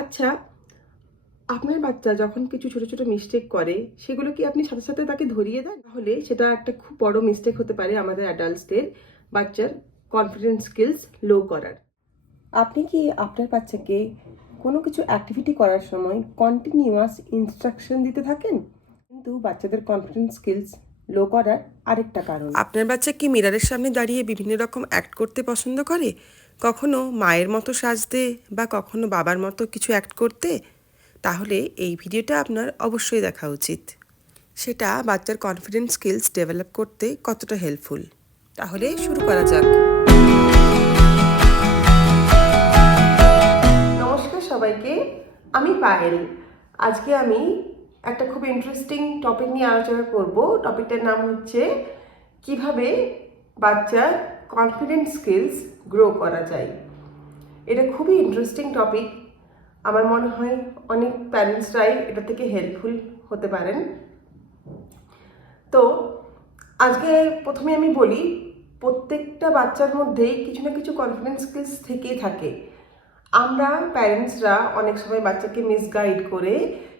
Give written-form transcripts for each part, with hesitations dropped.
আচ্ছা, আপনার বাচ্চা যখন কিছু ছোট ছোট মিস্টেক করে, সেগুলো কি আপনি সাথে সাথে তাকে ধরিয়ে দেন? তাহলে সেটা একটা খুব বড় মিস্টেক হতে পারে আমাদের অ্যাডাল্টসদের বাচ্চার কনফিডেন্স স্কিলস লো করার। আপনি কি আপনার বাচ্চাকে কোনো কিছু অ্যাক্টিভিটি করার সময় কন্টিনিউয়াস ইনস্ট্রাকশন দিতে থাকেন? কিন্তু বাচ্চাদের কনফিডেন্স স্কিলস লো করার আরেকটা কারণ। আপনার বাচ্চা কি মিররের সামনে দাঁড়িয়ে বিভিন্ন রকম অ্যাক্ট করতে পছন্দ করে? কখনো মায়ের মতো সাজতে বা কখনো বাবার মতো কিছু অ্যাক্ট করতে? তাহলে এই ভিডিওটা আপনার অবশ্যই দেখা উচিত। সেটা বাচ্চার কনফিডেন্স স্কিলস ডেভেলপ করতে কতটা হেল্পফুল। তাহলে শুরু করা যাক। নমস্কার সবাইকে, আমি পায়েল। আজকে আমি একটা খুব ইন্টারেস্টিং টপিক নিয়ে আলোচনা করব। টপিকটার নাম হচ্ছে কিভাবে বাচ্চার কনফিডেন্স স্কিলস গ্রো করা যায়। এটা খুবই ইন্টারেস্টিং টপিক। আমার মনে হয় অনেক প্যারেন্টসরাই এটা থেকে হেল্পফুল হতে পারেন। তো আজকে প্রথমে আমি বলি, প্রত্যেকটা বাচ্চার মধ্যেই কিছু না কিছু কনফিডেন্স স্কিলস থেকেই থাকে। আমরা প্যারেন্টসরা অনেক সময় বাচ্চাকে মিসগাইড করে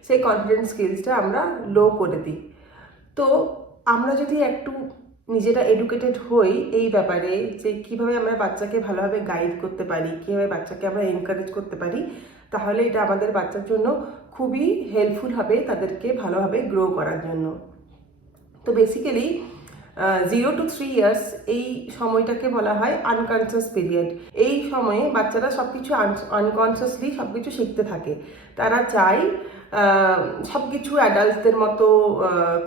সেই কনফিডেন্স স্কিলসটা আমরা লো করে দিই। তো আমরা যদি একটু নিজেরা এডুকেটেড হই এই ব্যাপারে যে কীভাবে আমরা বাচ্চাকে ভালোভাবে গাইড করতে পারি, কীভাবে বাচ্চাকে আমরা এনকারেজ করতে পারি, তাহলে এটা আমাদের বাচ্চার জন্য খুবই হেল্পফুল হবে তাদেরকে ভালোভাবে গ্রো করার জন্য। তো বেসিক্যালি 0 to 3 ইয়ার্স এই সময়টাকে বলা হয় আনকনসিয়াস পিরিয়ড। এই সময়ে বাচ্চারা সব কিছু আনকনসিয়াসলি সব কিছু শিখতে থাকে। তারা চায় সব কিছু অ্যাডাল্টসদের মতো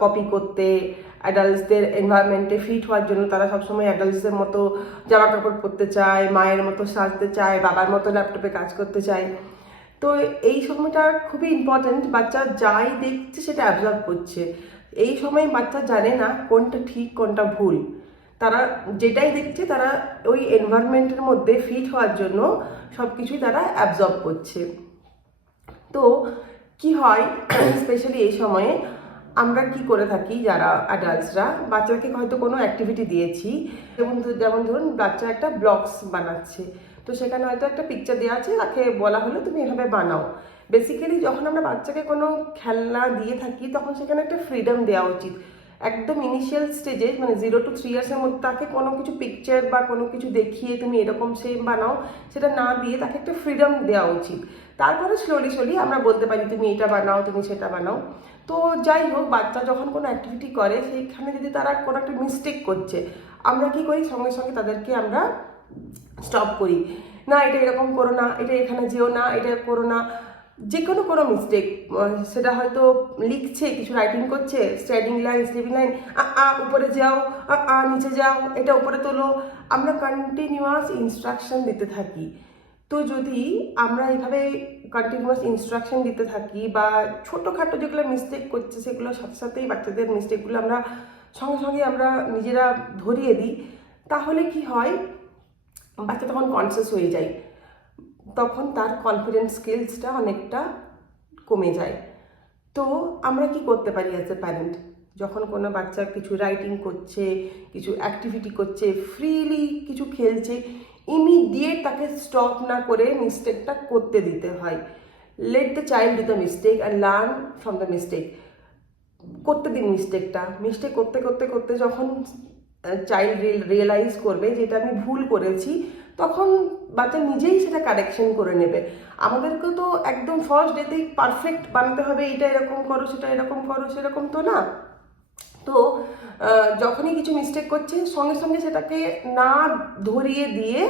কপি করতে, অ্যাডাল্টসদের এনভায়রনমেন্টে ফিট হওয়ার জন্য তারা সবসময় অ্যাডাল্টসদের মতো জামা কাপড় পরতে চায়, মায়ের মতো সাজতে চায়, বাবার মতো ল্যাপটপে কাজ করতে চায়। তো এই সময়টা খুবই ইম্পর্ট্যান্ট। বাচ্চা যাই দেখছে সেটা অ্যাবজর্ব করছে। এই সময় বাচ্চা জানে না কোনটা ঠিক কোনটা ভুল। তারা যেটাই দেখছে তারা ওই এনভায়রনমেন্টের মধ্যে ফিট হওয়ার জন্য সব কিছুই তারা অ্যাবজর্ব করছে। তো কি হয়, স্পেশালি এই সময়ে আমরা কি করে থাকি যারা অ্যাডাল্টসরা, বাচ্চাকে হয়তো কোনো অ্যাক্টিভিটি দিয়েছি, যেমন ধরুন বাচ্চা একটা ব্লগস বানাচ্ছে, তো সেখানে হয়তো একটা পিকচার দেওয়া আছে, তাকে বলা হলো তুমি এভাবে বানাও। বেসিক্যালি যখন আমরা বাচ্চাকে কোনো খেলনা দিয়ে থাকি তখন সেখানে একটা ফ্রিডম দেওয়া উচিত। একদম ইনিশিয়াল স্টেজে মানে 0 to 3 ইয়ার্সের মধ্যে তাকে কোনো কিছু পিকচার বা কোনো কিছু দেখিয়ে তুমি এরকম সেম বানাও সেটা না দিয়ে তাকে একটা ফ্রিডম দেওয়া উচিত। তারপরে স্লোলি আমরা বলতে পারি তুমি এটা বানাও, তুমি সেটা বানাও। তো যাই হোক, বাচ্চা যখন কোনো অ্যাক্টিভিটি করে সেইখানে যদি তারা কোনো একটা মিস্টেক করছে, আমরা কি করি, সঙ্গে সঙ্গে তাদেরকে আমরা স্টপ করি। না, এটা এরকম করো না, এটা এখানে যেও না, এটা করো না। যে কোনো মিস্টেক, সেটা হয়তো লিখছে, কিছু রাইটিং করছে, স্ট্যান্ডিং লাইন, স্লিপিং লাইন, উপরে যাও, নিচে যাও, এটা উপরে তোলো, আমরা কন্টিনিউয়াস ইনস্ট্রাকশন দিতে থাকি। তো যদি আমরা এইভাবে কন্টিনিউয়াস ইনস্ট্রাকশন দিতে থাকি বা ছোটোখাটো যেগুলো মিস্টেক করছে সেগুলোর সাথে সাথেই বাচ্চাদের মিস্টেকগুলো আমরা সঙ্গে সঙ্গে আমরা নিজেরা ধরিয়ে দিই, তাহলে কি হয়, বাচ্চা তখন কনসিয়াস হয়ে যায়। তখন তার কনফিডেন্স স্কিলসটা অনেকটা কমে যায়। তো আমরা কি করতে পারি অ্যাজ এ প্যারেন্ট, যখন কোনো বাচ্চা কিছু রাইটিং করছে, কিছু অ্যাক্টিভিটি করছে, ফ্রিলি কিছু খেলছে, ইমিডিয়েট তাকে স্টপ না করে মিস্টেকটা করতে দিতে হয়। Late the child do the mistake and learn from the mistake. করতে দিন মিস্টেক করতে করতে করতে যখন চাইল্ড রিয়েলাইজ করবে যে এটা আমি ভুল করেছি, তখন বাচ্চা নিজেই সেটা কারেকশন করে নেবে। আমাদেরকে তো একদম ফার্স্ট ডেতেই পারফেক্ট বানাতে হবে, এটা এরকম করো, সেটা এরকম করো, সেরকম তো না। তো যখনই কিছু মিস্টেক করছে সঙ্গে সঙ্গে সেটাকে না ধরিয়ে দিয়ে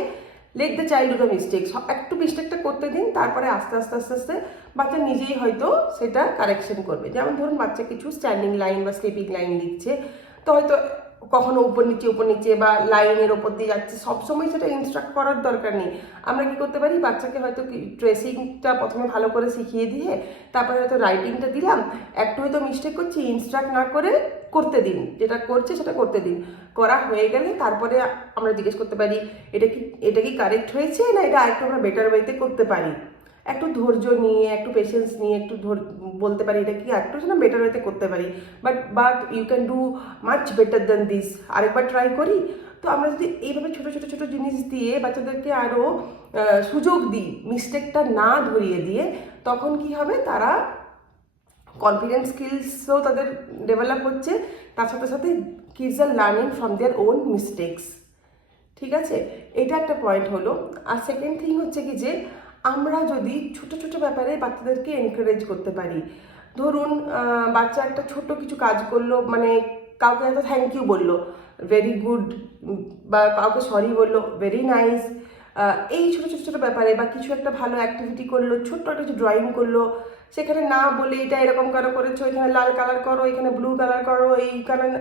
late the child do the mistake, একটু মিস্টেকটা করতে দিন, তারপরে আস্তে আস্তে আস্তে আস্তে বাচ্চা নিজেই হয়তো সেটা কারেকশন করবে। যেমন ধরুন বাচ্চা কিছু স্ট্যান্ডিং লাইন বা স্লিপিং লাইন লিখছে, তো হয়তো কখনো উপর নিচে বা লাইনের ওপর দিয়ে যাচ্ছে, সবসময় সেটা ইনস্ট্রাক্ট করার দরকার নেই। আমরা কি করতে পারি, বাচ্চাকে হয়তো ট্রেসিংটা প্রথমে ভালো করে শিখিয়ে দিয়ে তারপরে হয়তো রাইটিংটা দিলাম, একটু হয়তো মিস্টেক করছি, ইনস্ট্রাক্ট না করে করতে দিন, যেটা করছে সেটা করতে দিন। করা হয়ে গেলে তারপরে আমরা জিজ্ঞেস করতে পারি এটা কি কারেক্ট হয়েছে, না এটা আরেকটু আমরা বেটার ওয়েতে করতে পারি। একটু ধৈর্য নিয়ে, একটু পেশেন্স নিয়ে একটু বলতে পারি এটা কি একটু না বেটার ওয়েতে করতে পারি, but you can do much better than this, আরেকবার ট্রাই করি। তো তো আমরা যদি এইভাবে ছোট ছোট ছোট জিনিস দিয়ে বাচ্চাদেরকে আরও সুযোগ দিই, মিস্টেকটা না ধরিয়ে দিয়ে, তখন কি হবে, তারা কনফিডেন্স স্কিলসও তাদের ডেভেলপ হচ্ছে, তার সাথে সাথে কিডস আর learning from their own mistakes. ঠিক আছে, এটা একটা পয়েন্ট হলো। আর সেকেন্ড থিং হচ্ছে কি যে আমরা যদি ছোট ছোট ব্যাপারে বাচ্চাদেরকে এনকারেজ করতে পারি। ধরুন বাচ্চা একটা ছোট কিছু কাজ করলো, মানে কাউকে হয়তো থ্যাংক ইউ বললো, ভেরি গুড, বা কাউকে সরি বললো, ভেরি নাইস, এই ছোটো ছোটো ছোটো ব্যাপারে, বা কিছু একটা ভালো অ্যাক্টিভিটি করলো, ছোট্ট একটা কিছু ড্রয়িং করলো, সেখানে না বলে এটা এরকম কেন করেছো, এখানে লাল কালার করো, এখানে ব্লু কালার করো, এই কালার,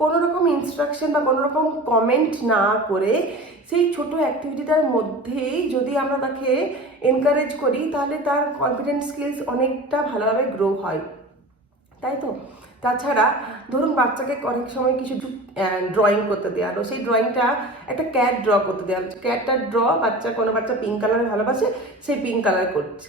কোনো রকম ইনস্ট্রাকশন বা কোনো রকম কমেন্ট না করে সেই ছোট অ্যাক্টিভিটিটার মধ্যেই যদি আমরা তাকে এনকারেজ করি, তাহলে তার কনফিডেন্স স্কিলস অনেকটা ভালোভাবে গ্রো হয়, তাই তো? তাছাড়া ধরুন বাচ্চাকে অনেক সময় কিছু ড্রয়িং করতে দেওয়া হলো, সেই ড্রয়িংটা একটা ক্যাট ড্র করতে দেওয়া হলো, ক্যাটটার ড্র কোনো বাচ্চা পিঙ্ক কালার ভালোবাসে, সেই পিঙ্ক কালার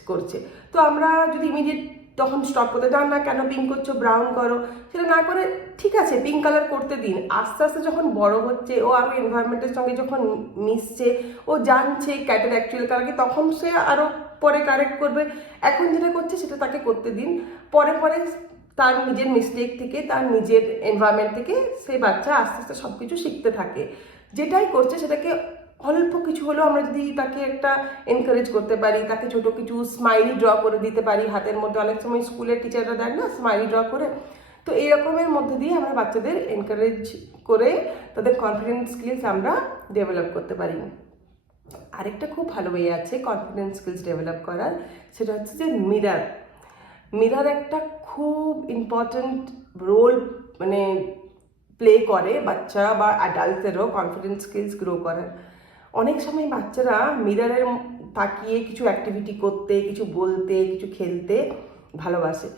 করছে। তো আমরা যদি ইমিডিয়েট তখন স্টপ করতে দাও না, কেন পিঙ্ক করছো, ব্রাউন করো, সেটা না করে ঠিক আছে পিঙ্ক কালার করতে দিন। আস্তে আস্তে যখন বড় হচ্ছে, ও আরও এনভায়রনমেন্টের সঙ্গে যখন মিশছে, ও জানছে ক্যাটের অ্যাকচুয়াল কালারকে, তখন সে আরও পরে কারেক্ট করবে। এখন যেটা করছে সেটা তাকে করতে দিন, পরে পরে তার নিজের মিস্টেক থেকে, তার নিজের এনভায়রনমেন্ট থেকে সেই বাচ্চা আস্তে আস্তে সব কিছু শিখতে থাকে। যেটাই করছে সেটাকে অল্প কিছু হলেও আমরা যদি তাকে একটা এনকারেজ করতে পারি, তাকে ছোট কিছু স্মাইলি ড্র করে দিতে পারি হাতের মধ্যে, অনেক সময় স্কুলের টিচাররা দেন না স্মাইলি ড্র করে, তো এইরকমের মধ্যে দিয়ে আমরা বাচ্চাদের এনকারেজ করে তাদের কনফিডেন্স স্কিলস আমরা ডেভেলপ করতে পারি। আরেকটা খুব ভালো ওয়ে আছে কনফিডেন্স স্কিলস ডেভেলপ করার, সেটা হচ্ছে যে মিরার একটা খুব ইম্পর্ট্যান্ট রোল মানে প্লে করে বাচ্চা বা অ্যাডাল্টদেরও কনফিডেন্স স্কিলস গ্রো করার। অনেক সময় বাচ্চারা মিরারের তাকিয়ে কিছু অ্যাক্টিভিটি করতে, কিছু বলতে, কিছু খেলতে ভালোবাসে,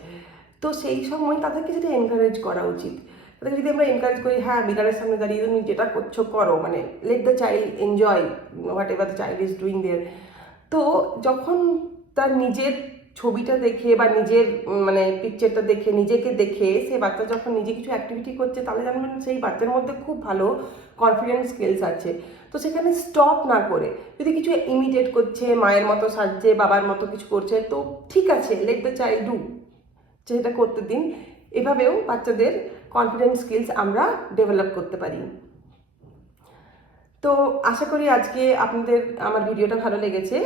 তো সেই সময় তাদেরকে যেটা এনকারেজ করা উচিত, তাদেরকে যদি আমরা এনকারেজ করি, হ্যাঁ মিরারের সামনে দাঁড়িয়ে তুমি যেটা করছো করো, মানে let the child enjoy whatever the child is doing there. তো যখন তার নিজের ছবিটা দেখে বা নিজের মানে পিকচারটা দেখে, নিজেকে দেখে সে বাচ্চা যখন নিজে কিছু অ্যাক্টিভিটি করছে, তাহলে জানবেন সেই বাচ্চার মধ্যে খুব ভালো কনফিডেন্স স্কিলস আছে। তো সেখানে স্টপ না করে যদি কিছু ইমিটেট করছে, মায়ের মতো সাজছে, বাবার মতো কিছু করছে, তো ঠিক আছে, লেট দ্য চাইল্ড ডু, সেটা করতে দিন। এভাবেও বাচ্চাদের কনফিডেন্স স্কিলস আমরা ডেভেলপ করতে পারি। তো আশা করি আজকে আপনাদের আমার ভিডিওটা ভালো লেগেছে।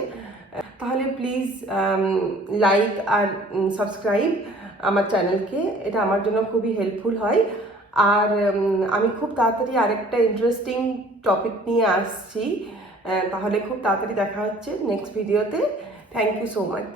তাহলে প্লিজ লাইক আর সাবস্ক্রাইব আমার চ্যানেলকে, এটা আমার জন্য খুবই হেল্পফুল হয়। আর আমি খুব তাড়াতাড়ি আরেকটা ইন্টারেস্টিং টপিক নিয়ে আসছি, তাহলে খুব তাড়াতাড়ি দেখা হচ্ছে নেক্সট ভিডিওতে। Thank you so much.